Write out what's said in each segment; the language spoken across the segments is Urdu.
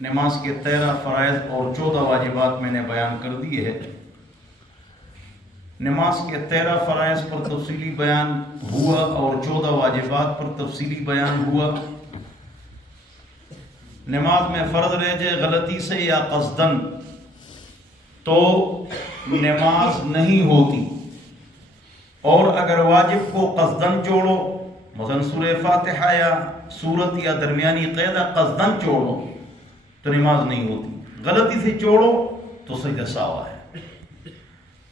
نماز کے 13 فرائض اور 14 واجبات میں نے بیان کر دیے ہے۔ نماز کے 13 فرائض پر تفصیلی بیان ہوا اور 14 واجبات پر تفصیلی بیان ہوا۔ نماز میں فرض رہ جائے غلطی سے یا قصدن تو نماز نہیں ہوتی، اور اگر واجب کو قصدن چھوڑو، مثلا سورہ فاتحہ یا سورت یا درمیانی قاعدہ قصدن چھوڑو تو نماز نہیں ہوتی، غلطی سے چھوڑو تو سجدہ سہو ہے۔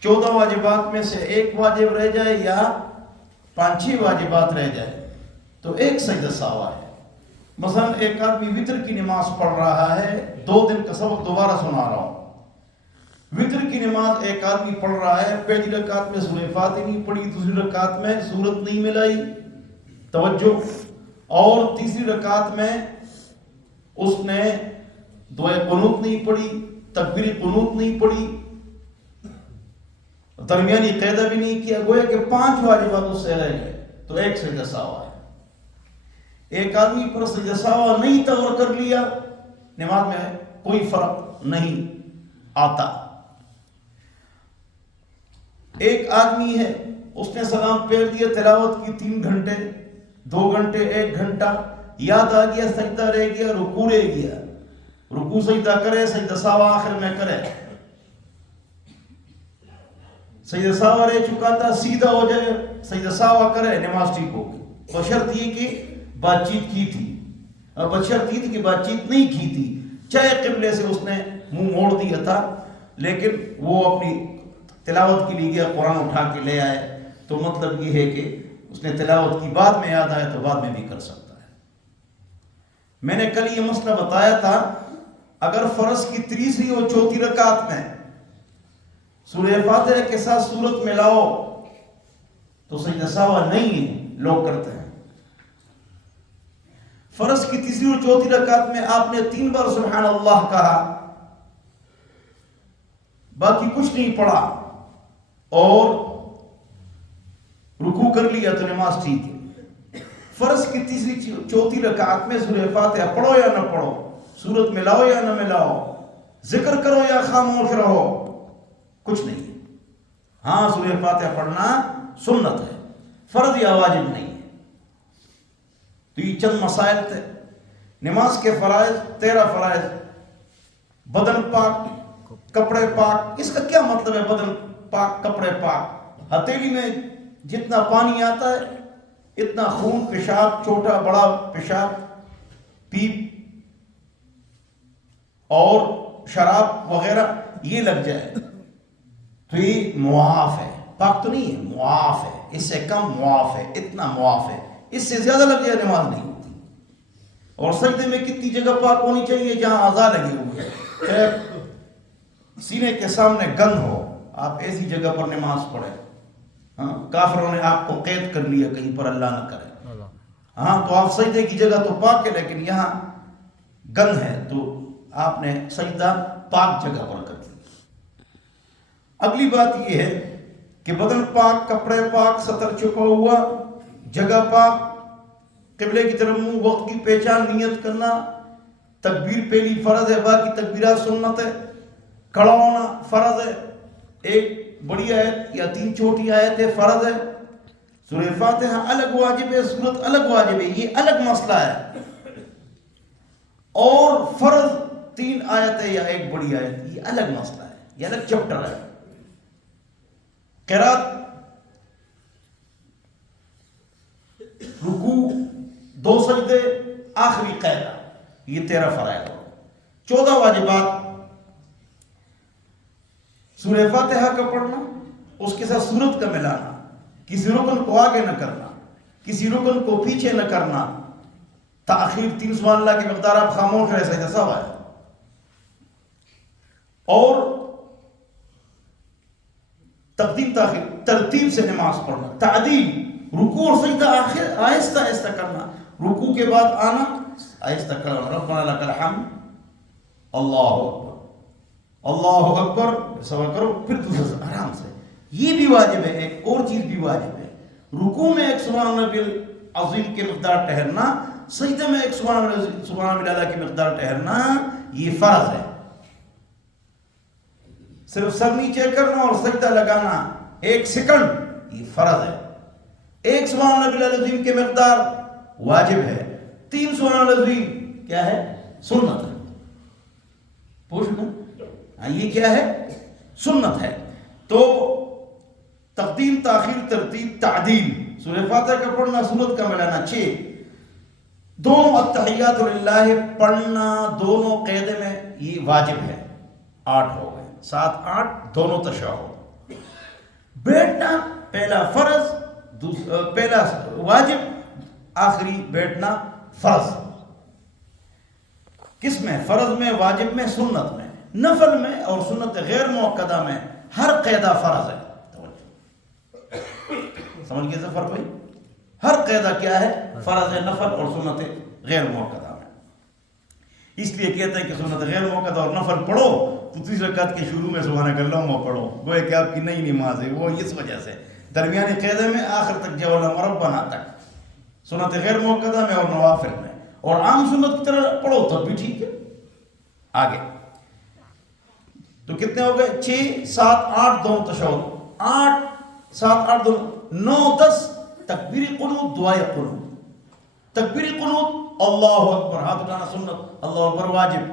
14 واجبات میں سے ایک واجب رہ جائے یا 5-6 واجبات رہ جائے تو ایک سجدہ سہو ہے۔ مثلا ایک آدمی وتر کی نماز پڑھ رہا ہے، 2 دن کا سبق دوبارہ سنا رہا ہوں۔ وتر کی نماز ایک آدمی پڑھ رہا ہے، پہلی رکعت میں سورہ فاتحہ نہیں پڑھی، دوسری رکعت میں سورت نہیں ملائی، توجہ، اور تیسری رکعت میں اس نے دعائے قنوت نہیں پڑھی، تکبیر قنوت نہیں پڑھی، درمیانی قاعدہ بھی نہیں کیا، گویا کہ 5 واجبات اس سے رہ گئے تو ایک سجدہ سہو ہے۔ ایک آدمی پر سجدہ سہو نہیں تصور کر لیا، نماز میں کوئی فرق نہیں آتا۔ ایک آدمی ہے، اس نے سلام پھیر دیا، تلاوت کی 3 گھنٹے 2 گھنٹے 1 گھنٹہ، یاد آ گیا، سجدہ رہ گیا، رکوع رہ گیا، رکوع سجدہ کرے، سجدہ سہو آخر میں کرے، سجدہ سہو رہ چکا تھا، سیدھا ہو جائے سجدہ سہو کرے، نماز ٹھیک ہوگی، بشرط یہ کہ بات چیت کی تھی، اور بشرط یہ تھی کہ بات چیت نہیں کی تھی، چاہے قبلے سے اس نے منہ موڑ دیا تھا لیکن وہ اپنی تلاوت کے لیے گیا، قرآن اٹھا کے لے آئے، تو مطلب یہ ہے کہ اس نے تلاوت کی، بعد میں یاد آیا تو بعد میں بھی کر سکتا ہے۔ میں نے کل یہ مسئلہ بتایا تھا، اگر فرض کی 3 اور 4 رکعت میں سورہ فاتحہ کے ساتھ سورت ملاؤ تو سجدہ سہو نہیں ہے، لوگ کرتے ہیں۔ فرض کی 3 اور 4 رکعت میں آپ نے 3 بار سبحان اللہ کہا، باقی کچھ نہیں پڑھا اور رکوع کر لیا تو نماز ٹھیک ہے۔ فرض کی 3 4 رکعت میں سورہ فاتحہ پڑھو یا نہ پڑھو، سورت ملاؤ یا نہ ملاؤ، ذکر کرو یا خاموش رہو، کچھ نہیں ہے۔ ہاں سورہ فاتحہ پڑھنا سنت ہے، فرض یا واجب نہیں ہے۔ تو یہ چند مسائل تھے۔ نماز کے فرائض 13 فرائض، بدن پاک، کپڑے پاک۔ اس کا کیا مطلب ہے بدن پاک کپڑے پاک؟ ہتھیلی میں جتنا پانی آتا ہے اتنا خون، پیشاب، چھوٹا بڑا پیشاب، پیپ اور شراب وغیرہ یہ لگ جائے تو یہ معاف ہے، پاک تو نہیں ہے، معاف ہے، اس سے کم معاف ہے، اتنا معاف ہے، اس سے زیادہ لگ جائے نماز نہیں ہوتی۔ اور سجدے میں کتنی جگہ پاک ہونی چاہیے؟ جہاں اعضاء لگے ہوئے ہیں، سینے کے سامنے گند ہو، آپ ایسی جگہ پر نماز پڑھیں۔ ہاں کافروں نے آپ کو قید کر لیا، کہیں پر اللہ نہ کرے، ہاں تو آپ سجدے کی جگہ تو پاک ہے لیکن یہاں گند ہے تو آپ نے سجدہ پاک جگہ پر کر دیا۔ اگلی بات یہ ہے کہ بدن پاک، کپڑے پاک، سطر چھپا ہوا، جگہ پاک، قبلے کی طرف منہ، وقت کی پہچان، نیت کرنا، تکبیر پہلی فرض ہے، باقی تکبیرات سنت ہے، کھڑا ہونا فرض ہے، ایک بڑی آیت یا 3 چھوٹی آیتیں فرض ہے، سورہ فاتحہ الگ واجب ہے، سورت الگ واجب ہے، یہ الگ مسئلہ ہے، اور فرض 3 آیتیں یا ایک بڑی آیت یہ الگ مسئلہ ہے، یہ الگ چپٹر ہے۔ قرات، رکوع، 2 سجدے، آخری قاعدہ، یہ 13 فرائض ہو۔ 14 واجبات، سورہ فاتحہ کا پڑھنا، اس کے ساتھ سورت کا ملانا، کسی رکن کو آگے نہ کرنا، کسی رکن کو پیچھے نہ کرنا، تاخیر 3 سبحان اللہ کی مقدار آپ خاموش رہ سجدہ سہو ہے، اور تقدیم تاخیر، ترتیب سے نماز پڑھنا، تعدیل، رکوع اور سجدہ آخر آہستہ آہستہ کرنا، رکوع کے بعد آنا آہستہ کرنا، ربنا لک الحمد، اللہ اکبر، اللہ اکبر، سوا کرو، پھر دوسرا آرام سے۔ یہ بھی واجب ہے، ایک اور چیز بھی واجب ہے، رکوع میں ایک سبحان اللہ العظیم کی مقدار ٹھہرنا، سجدے میں ایک سبحان اللہ کی مقدار ٹھہرنا، یہ فرض ہے. صرف سر نیچے کرنا اور سجدہ لگانا 1 سیکنڈ یہ فرض ہے. 1 سبحان اللہ العظیم کے مقدار واجب ہے. 3 سبحان اللہ العظیم کیا ہے؟ سنت ہے. پوچھنا یہ کیا ہے؟ سنت ہے. تو تقدیم تاخیر ترتیب تعدیل سورہ فاتحہ کا پڑھنا سنت کا ملانا 6. دونوں التحیات للہ پڑھنا دونوں قیدے میں یہ واجب ہے. 8 ہو گئے. 7 8 دونوں تشہد. بیٹھنا پہلا فرض پہلا واجب آخری بیٹھنا فرض. کس میں؟ فرض میں، واجب میں، سنت میں. نفل میں اور سنت غیر موقدہ میں ہر قیدہ فرض ہے. سمجھ گئے ظفر بھائی؟ ہر قیدہ کیا ہے؟ فرض ہے. نفل اور سنت غیر موقدہ میں. اس لیے کہتے ہیں کہ سنت غیر موقدہ اور نفل پڑھو تو 30 رکعت کے شروع میں سبحانک اللہم پڑھو، گویا کہ آپ کی نئی نماز ہے. وہ اس وجہ سے درمیانی قیدے میں آخر تک جو ربنا تک سنت غیر موقدہ میں اور نوافل میں، اور عام سنت کی طرح پڑھو تب بھی ٹھیک ہے. آگے تو کتنے ہو گئے؟ 6 7 8 دونوں تشہد. 8 7 8 دونوں 9 10 تکبیر قنوت دعائے قنوت. تکبیر قنوت اللہ اکبر ہاتھ اٹھانا سنت، اللہ اکبر واجب.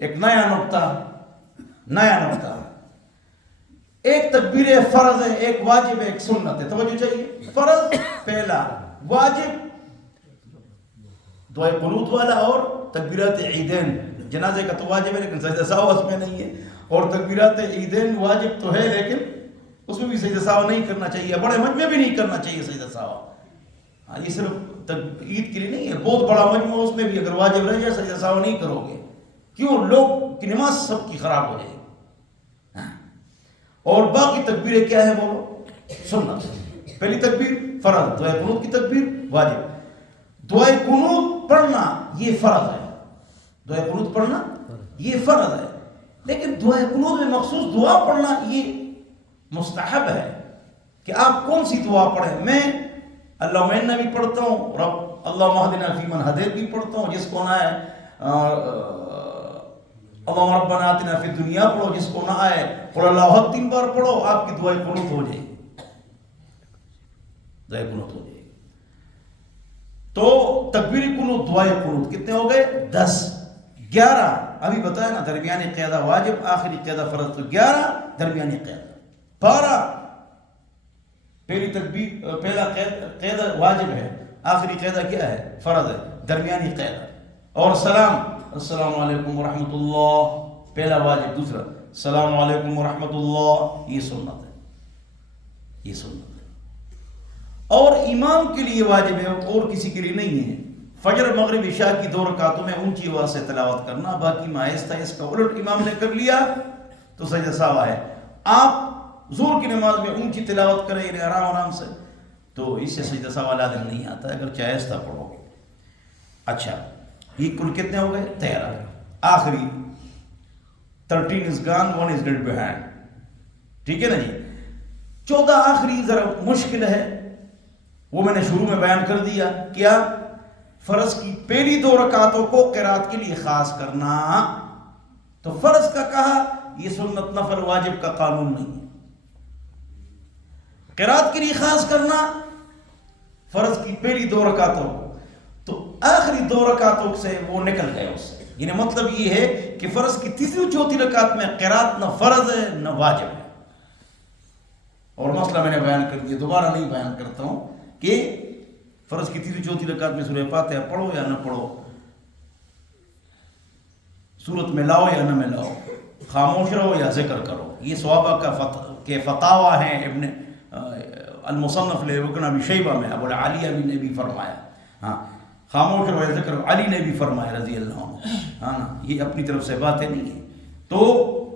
ایک نیا نقطہ ایک تکبیر فرض ہے، ایک واجب ہے، ایک سنت ہے. توجہ چاہیے. فرض پہلا، واجب دعائے قنوت والا اور تکبیرات عیدین. جنازے کا تو واجب ہے لیکن سجدہ سہو اس میں نہیں ہے، اور تکبیرات عیدین واجب تو ہے لیکن اس میں بھی سجدہ سہو نہیں کرنا چاہیے. بڑے مجمع بھی نہیں کرنا چاہیے سجدہ سہو. یہ صرف عید کے لیے نہیں ہے، بہت بڑا مجمع اس میں بھی اگر واجب رہ جائے سجدہ سہو نہیں کرو گے. کیوں؟ لوگ کی نماز سب کی خراب ہو جائے گی. اور باقی تکبیریں کیا ہے بولو؟ سنت. پہلی تکبیر فرض، دعائے قنوت کی تکبیر واجب. دعائے قنوت پڑھنا یہ فرض ہے. دعائے قنوت پڑھنا یہ فرض ہے، لیکن دعائے قنوت میں مخصوص دعا پڑھنا یہ مستحب ہے کہ آپ کون سی دعا پڑھیں. میں اللہم انا بھی پڑھتا ہوں، رب اللہم اہدنا فیمن ہدیت بھی پڑھتا ہوں جس کو نہ ہے، اللہم ربنا آتنا فی الدنیا پڑھو جس کو نہ آئے، قل اللہ احد 3 بار پڑھو، آپ کی دعائے قنوت ہو جائے گی. دعائے قنوت ہو جائے گی. تو تکبیر قنوت دعائے قنوت کتنے ہو گئے؟ 10. 11 ابھی بتایا نا، درمیانی قیدہ واجب، آخری قیدہ فرض. تو 11 درمیانی قیدہ. 12 پہلی تکبیر پہلا قیدہ واجب ہے، آخری قیدہ کیا ہے؟ فرض ہے. درمیانی قیدہ. اور سلام، السلام علیکم ورحمۃ اللہ، پہلا واجب. دوسرا السلام علیکم ورحمۃ اللہ، یہ سنت ہے. یہ سنت ہے اور امام کے لیے واجب ہے اور کسی کے لیے نہیں ہے. فجر مغرب عشاء کی 2 رکعتوں میں اونچی آواز سے تلاوت کرنا، باقی میں آہستہ. اس کا الٹ امام نے کر لیا تو سجدہ سہو ہے. آپ ظہر کی نماز میں اونچی تلاوت کریں یعنی آرام سے، تو اس سے سجدہ سہو لازم نہیں آتا ہے اگر چاہے آہستہ پڑھو گے. اچھا یہ کل کتنے ہو گئے؟ 13. آخری 13 is gone 1 is left behind. ٹھیک ہے نا جی. 14 آخری ذرا مشکل ہے، وہ میں نے شروع میں بیان کر دیا. کیا؟ فرض کی پہلی 2 رکعتوں کو قرات کے لیے خاص کرنا. تو فرض کا کہا، یہ سنت نفل واجب کا قانون نہیں ہے. قرات کے لیے خاص کرنا فرض کی پہلی 2 رکعتوں کو، تو آخری 2 رکعتوں سے وہ نکل گئے اس سے. یعنی مطلب یہ ہے کہ فرض کی 3 4 رکعت میں قرات نہ فرض ہے نہ واجب ہے. اور مسئلہ میں نے بیان کر دیا، دوبارہ نہیں بیان کرتا ہوں کہ فرض کی 3 4 رکعت میں سورہ فاتحہ پڑھو یا نہ پڑھو، صورت میں لاؤ یا نہ میں لاؤ، خاموش رہو یا ذکر کرو. یہ صحابہ کے فتاوی ہیں. ابن المصنف لابن ابی شیبہ میں ابو العالیہ نے بھی فرمایا. ہاں خاموش رہو یا ذکر، علی نے بھی فرمایا رضی اللہ عنہ. ہاں نا، یہ اپنی طرف سے باتیں نہیں ہیں، تو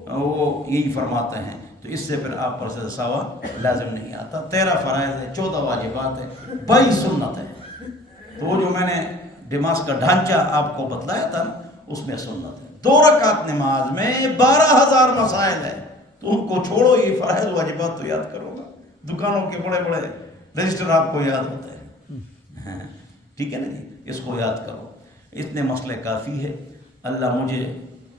وہ یہی فرماتے ہیں. تو اس سے پھر آپ پر سجدہ سہو لازم نہیں آتا. 13 فرائض ہے، 14 واجبات ہے، 22 سنت ہے. تو وہ جو میں نے نماز کا ڈھانچہ آپ کو بتلایا تھا اس میں سنت ہے. 2 رکعت نماز میں 12,000 مسائل ہے، تو ان کو چھوڑو. یہ فرائض واجبات تو یاد کرو گا، دکانوں کے بڑے بڑے رجسٹر آپ کو یاد ہوتے ہیں. ٹھیک ہے نا جی، اس کو یاد کرو. اتنے مسئلے کافی ہے. اللہ مجھے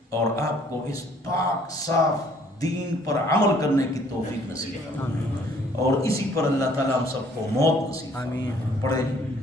اور آپ کو اس پاک صاف دین پر عمل کرنے کی توفیق نصیب فرمائے اور اسی پر اللہ تعالیٰ ہم سب کو موت نصیب فرمائے. پڑھیں.